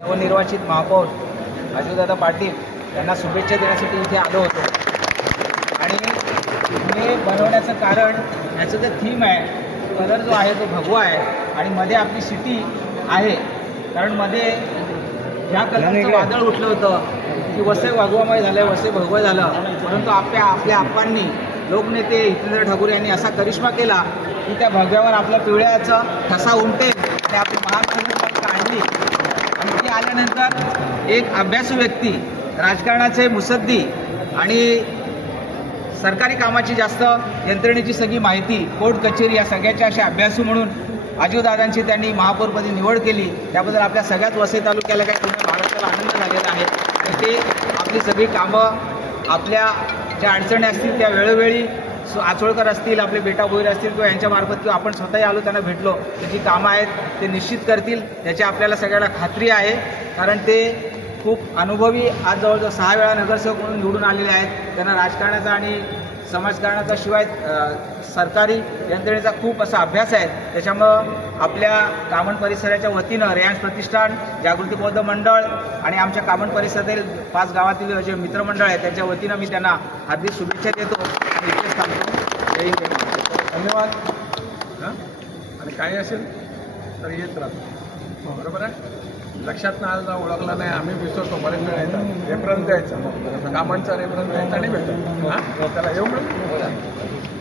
नवनिर्वाचित महापौर अजितदादा पाटील यांना शुभेच्छा देण्यासाठी इथे आलो होतो. आणि हे बनवण्याचं कारण याचं जे थीम आहे, कलर जो आहे तो भगवा आहे आणि मध्ये आपली सिटी आहे. कारण मध्ये ह्या कलरचं वादळ उठलं होतं की वसई भगवामय झालं, वसई भगवा झालं. परंतु आपल्या आप्पांनी, लोकनेते हितेंद्र ठाकूर यांनी असा करिश्मा केला की त्या भगव्यावर आपल्या पिवळ्याचा ठसा उमटेल आणि आपली महानगरपालिका आणली. आणि ती आल्यानंतर एक अभ्यासू व्यक्ती, राजकारणाचे मुत्सद्दी आणि सरकारी कामाची जास्त यंत्रणेची सगळी माहिती, कोर्ट कचेरी या सगळ्याच्या अशा अभ्यासू म्हणून अजितदादांची त्यांनी महापौरपदी निवड केली. त्याबद्दल आपल्या सगळ्याच वसई तालुक्याला काही पूर्ण महाराष्ट्राला आनंद झालेला आहे. आणि ते आपली सगळी कामं, आपल्या ज्या अडचणी असतील त्या वेळोवेळी आचोळकर असतील, आपले बेटा भोईर असतील किंवा यांच्यामार्फत किंवा आपण स्वतःही आलो त्यांना भेटलो, त्याची कामं आहेत ते निश्चित करतील याची आपल्याला सगळ्यांना खात्री आहे. कारण ते खूप अनुभवी, आज जवळजवळ 6 वेळा नगरसेवक म्हणून निवडून आलेले आहेत. त्यांना राजकारणाचा आणि समाजकारणाचा शिवाय सरकारी यंत्रणेचा खूप असा अभ्यास आहे. त्याच्यामुळं आपल्या कामन परिसराच्या वतीनं रेयांश प्रतिष्ठान, जागृती बौद्ध मंडळ आणि आमच्या कामन परिसरातील 5 गावातील जे मित्रमंडळ आहेत त्यांच्या वतीनं मी त्यांना हार्दिक शुभेच्छा देतो आणि इथेच थांबतो. जय हिंद. धन्यवाद. आणि काही असेल तर येत राहतो. बरोबर आहे. लक्षात ना आज ओळखला नाही, आम्ही विसरतो. बरेच वेळ यायचा रेफरन्स द्यायचा, कामांचा रेफरन्स द्यायचा आणि भेटतो. त्याला येऊ म्हणून